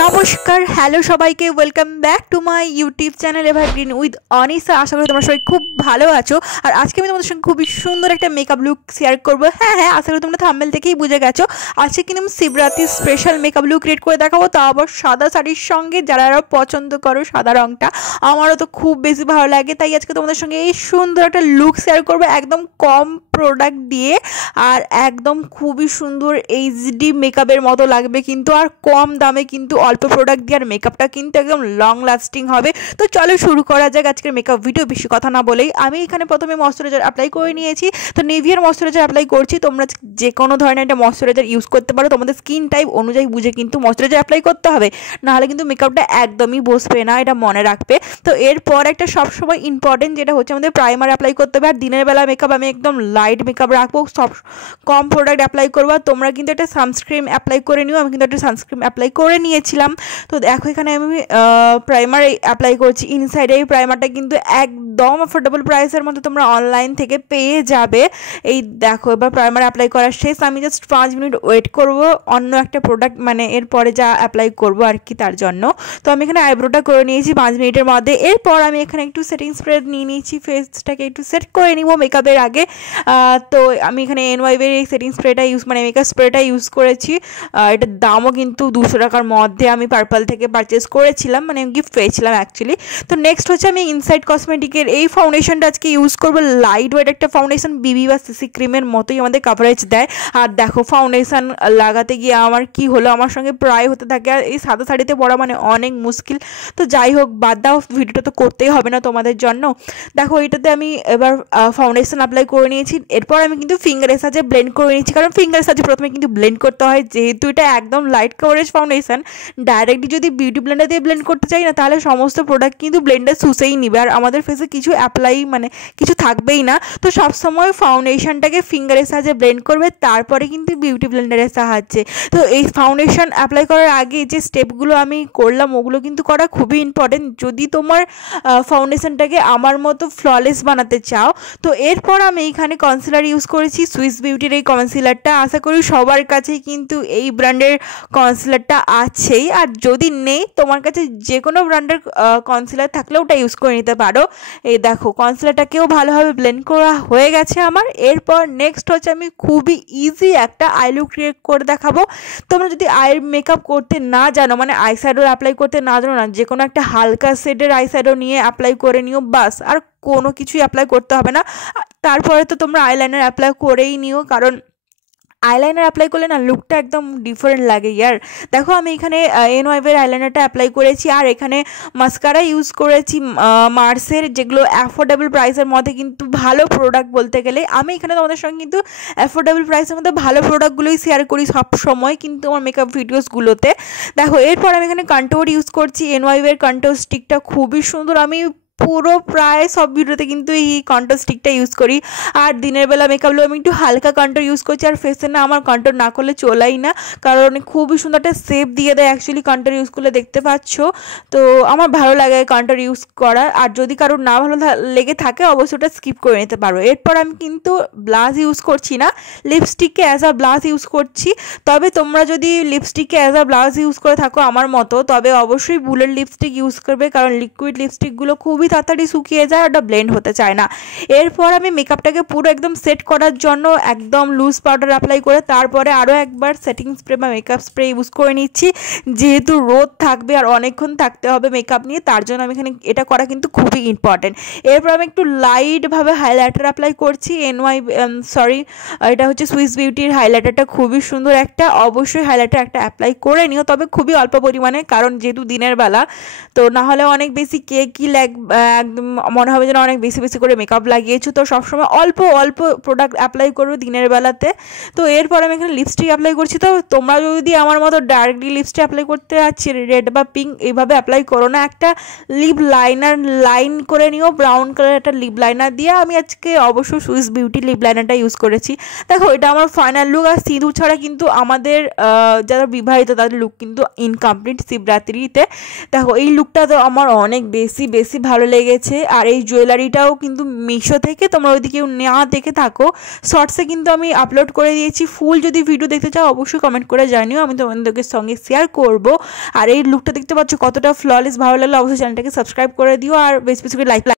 নমস্কার, হ্যালো সবাইকে, welcome back to my YouTube channel evergreen with Anisa. আশা করি তোমরা সবাই খুব ভালো আছো। আর আজকে আমি তোমাদের সঙ্গে খুবই সুন্দর একটা মেকআপ লুক শেয়ার করবো। হ্যাঁ, আশা করি তোমরা থাম্বনেল দেখেই বুঝে গেছো। আজকে কিন্তু আমি Shivratri special makeup look create করে দেখাবো, তা আবার সাদা শাড়ির সঙ্গে। যারা পছন্দ করো সাদা রঙটা, আমারও তো খুব বেশি ভালো লাগে, তাই আজকে তোমাদের সঙ্গে এই সুন্দর একটা লুক শেয়ার করবো একদম কম প্রোডাক্ট দিয়ে। আর একদম খুবই সুন্দর এইচডি মেকআপের মতো লাগবে কিন্তু, আর কম দামে কিন্তু, অল্প প্রোডাক্ট দিয়ে। আর মেকআপটা কিন্তু একদম লং লাস্টিং হবে। তো চলো শুরু করা যাক আজকের মেকআপ ভিডিও। বেশি কথা না বলেই আমি এখানে প্রথমে ময়শ্চারাইজার অ্যাপ্লাই করে নিয়েছি। তো নিভিয়ার ময়শ্চারাইজার অ্যাপ্লাই করছি। তোমরা যে কোনো ধরনের একটা ময়শ্চারাইজার ইউজ করতে পারো, তোমাদের স্কিন টাইপ অনুযায়ী বুঝে কিন্তু ময়শ্চারাইজার অ্যাপ্লাই করতে হবে, নাহলে কিন্তু মেকআপটা একদমই বসবে না, এটা মনে রাখবে। তো এরপর একটা সবসময় ইম্পর্টেন্ট যেটা হচ্ছে আমাদের প্রাইমার অ্যাপ্লাই করতে হবে। আর দিনের বেলা মেকআপ আমি একদম লাইট মেকআপ রাখবো, সব কম প্রোডাক্ট অ্যাপ্লাই করবো। তোমরা কিন্তু একটা সানস্ক্রিন অ্যাপ্লাই করে নিও। আমি কিন্তু একটা সানস্ক্রিন অ্যাপ্লাই করে নিয়েছিলাম। তো দেখো এখানে আমি প্রাইমার অ্যাপ্লাই করছি ইনসাইডে। এই প্রাইমারটা কিন্তু একদম অ্যাফোর্ডেবল প্রাইসের মধ্যে তোমরা অনলাইন থেকে পেয়ে যাবে। এই দেখো এবার প্রাইমার অ্যাপ্লাই করা শেষ। আমি জাস্ট 5 মিনিট ওয়েট করব অন্য একটা প্রোডাক্ট মানে এরপরে যা অ্যাপ্লাই করব আর কি, তার জন্য। তো আমি এখানে আইব্রোটা করে নিয়েছি 5 মিনিটের মধ্যে। এরপর আমি এখানে একটু সেটিং স্প্রে নিয়ে নিয়েছি, ফেসটাকে একটু সেট করে নিব মেকআপের আগে। তো আমি এখানে এনওয়াইভের এই সেটিং স্প্রেটা মেকআপ স্প্রেটা ইউজ করেছি। এটার দামও কিন্তু 200 টাকার মধ্যে আমি পার্পল থেকে পারচেস করেছিলাম, মানে গিফট পেয়েছিলাম অ্যাকচুয়ালি। তো নেক্সট হচ্ছে আমি ইনসাইড কসমেটিকের এই ফাউন্ডেশনটা আজকে ইউজ করবো। লাইট ওয়েট একটা ফাউন্ডেশন, বিবি বা সিসি ক্রিমের মতোই আমাদের কাভারেজ দেয়। আর দেখো ফাউন্ডেশন লাগাতে গিয়ে আমার কি হলো, আমার সঙ্গে প্রায় হতে থাকে। আর এই সাদা শাড়িতে পরা মানে অনেক মুশকিল। তো যাই হোক, বাদ দাও, ভিডিওটা তো করতেই হবে না তোমাদের জন্য। দেখো এটাতে আমি এবার ফাউন্ডেশন অ্যাপ্লাই করে নিয়েছি। এরপর আমি কিন্তু ফিঙ্গারের সাহায্যে ব্লেন্ড করে নিয়েছি, কারণ ফিঙ্গারের সাহায্যে প্রথমে কিন্তু ব্লেন্ড করতে হয়, যেহেতু এটা একদম লাইট কাভারেজ ফাউন্ডেশন। ডাইরেক্টলি যদি বিউটি ব্লেন্ডার দিয়ে ব্লেন্ড করতে চাই না, তাহলে সমস্ত প্রোডাক্ট কিন্তু ব্লেন্ডার শুষেই নিবে, আর আমাদের ফেসে কিছু অ্যাপ্লাই মানে কিছু থাকবেই না। তো সবসময় ফাউন্ডেশনটাকে ফিঙ্গারের সাহায্যে ব্লেন্ড করবে, তারপরে কিন্তু বিউটি ব্লেন্ডারের সাহায্যে। তো এই ফাউন্ডেশন অ্যাপ্লাই করার আগে যে স্টেপগুলো আমি করলাম, ওগুলো কিন্তু করা খুবই ইম্পর্টেন্ট যদি তোমার ফাউন্ডেশনটাকে আমার মতো ফ্ললেস বানাতে চাও। তো এরপর আমি এইখানে কনসিলার ইউজ করেছি, সুইস বিউটির এই কনসিলারটা। আশা করি সবার কাছেই কিন্তু এই ব্র্যান্ডের কনসিলারটা আছেই, আর যদি নেই তোমার কাছে যে কোনো ব্র্যান্ডের কনসিলার থাকলে ওটা ইউজ করে নিতে পারো। এই দেখো কনসিলারটাকেও ভালোভাবে ব্লেন্ড করা হয়ে গেছে আমার। এরপর নেক্সট হচ্ছে আমি খুবই ইজি একটা আই লুক ক্রিয়েট করে দেখাবো। তোমরা যদি আই মেকআপ করতে না জানো, মানে আই শ্যাডো অ্যাপ্লাই করতে না জানো না, যে কোনো একটা হালকা শেডের আই শ্যাডো নিয়ে অ্যাপ্লাই করে নিও, বাস। আর কোনো কিছুই অ্যাপ্লাই করতে হবে না। তারপরে তো তোমরা আইলাইনার অ্যাপ্লাই করেই নিও, কারণ আইলাইনার অ্যাপ্লাই করলে না লুকটা একদম ডিফারেন্ট লাগে ইয়ার। দেখো আমি এখানে এনওয়াইভের আইলাইনারটা অ্যাপ্লাই করেছি, আর এখানে মাস্কারা ইউজ করেছি মার্সের, যেগুলো অ্যাফোর্ডেবল প্রাইসের মধ্যে কিন্তু ভালো প্রোডাক্ট বলতে গেলে। আমি এখানে তোমাদের সঙ্গে কিন্তু অ্যাফোর্ডেবল প্রাইসের মধ্যে ভালো প্রোডাক্টগুলোই শেয়ার করি সব সময় কিন্তু আমার মেকআপ ভিডিওসগুলোতে। দেখো এরপর আমি এখানে কন্ট্যুর ইউজ করছি, এনওয়াইভের কন্ট্যুর স্টিকটা খুবই সুন্দর। আমি পুরো প্রায় সব ভিডিওতে কিন্তু এই কন্ট্যুর স্টিকটা ইউজ করি। আর দিনের বেলা মেকআপগুলো আমি একটু হালকা কন্ট্যুর ইউজ করছি। আর ফেসে না আমার কন্ট্যুর না করলে চলাই না, কারণ খুবই সুন্দর একটা শেপ দিয়ে দেয় অ্যাকচুয়ালি কন্ট্যুর ইউজ করলে, দেখতে পাচ্ছ। তো আমার ভালো লাগে কন্ট্যুর ইউজ করা। আর যদি কারোর না ভালো লেগে থাকে অবশ্যই ওটা স্কিপ করে নিতে পারো। এরপর আমি কিন্তু ব্লাশ ইউজ করছি না, লিপস্টিককে অ্যাজ আ ব্লাশ ইউজ করছি। তবে তোমরা যদি লিপস্টিককে অ্যাজ আ ব্লাশ ইউজ করে থাকো আমার মতো, তবে অবশ্যই বুলেট লিপস্টিক ইউজ করবে, কারণ লিকুইড লিপস্টিকগুলো খুবই তাড়াতাড়ি শুকিয়ে যায়, ওটা ব্লেন্ড হতে চায় না। এরপর আমি মেকআপটাকে পুরো একদম সেট করার জন্য একদম লুজ পাউডার অ্যাপ্লাই করে তারপরে আরও একবার সেটিং স্প্রে বা মেকআপ স্প্রে ইউজ করে নিচ্ছি, যেহেতু রোদ থাকবে আর অনেকক্ষণ থাকতে হবে মেকআপ নিয়ে, তার জন্য আমি এখানে এটা করা কিন্তু খুবই ইম্পর্টেন্ট। এরপর আমি একটু লাইটভাবে হাইলাইটার অ্যাপ্লাই করছি, এটা হচ্ছে সুইস বিউটির হাইলাইটারটা, খুবই সুন্দর একটা। অবশ্যই হাইলাইটার একটা অ্যাপ্লাই করে নিও, তবে খুবই অল্প পরিমাণে, কারণ যেহেতু দিনের বেলা, তো না হলে অনেক বেশি কি একদম মনে হবে যেন অনেক বেশি বেশি করে মেকআপ লাগিয়েছো। তো সবসময় অল্প অল্প প্রোডাক্ট অ্যাপ্লাই করবে দিনের বেলাতে। তো এরপর আমি এখানে লিপস্টিক অ্যাপ্লাই করছি। তো তোমরা যদি আমার মতো ডার্কলি লিপস্টিক অ্যাপ্লাই করতে যাচ্ছি, রেড বা পিঙ্ক এইভাবে অ্যাপ্লাই করো না, একটা লিপ লাইনার লাইন করে নিও, ব্রাউন কালার একটা লিপ লাইনার দিয়ে। আমি আজকে অবশ্যই সুইস বিউটি লিপ লাইনারটা ইউজ করেছি। দেখো এটা আমার ফাইনাল লুক। আর সিঁদুর ছাড়া কিন্তু আমাদের যারা বিবাহিত তাদের লুক কিন্তু ইনকমপ্লিট শিবরাত্রিতে। দেখো এই লুকটা তো আমার অনেক বেশি বেশি ভালো ভালো লেগেছে। আর এই জুয়েলারিটাও কিন্তু মিশো থেকে, তোমরা ওইদিকে না দেখে থাকো, শর্টসে কিন্তু আমি আপলোড করে দিয়েছি। ফুল যদি ভিডিও দেখতে চাও অবশ্যই কমেন্ট করে জানিও, আমি তোমাদেরকে সঙ্গে শেয়ার করব। আর এই লুকটা দেখতে পাচ্ছ কতটা ফ্ললেস, ভালো লাগলে অবশ্যই চ্যানেলটাকে সাবস্ক্রাইব করে দিও আর বেশি বেশি করে লাইক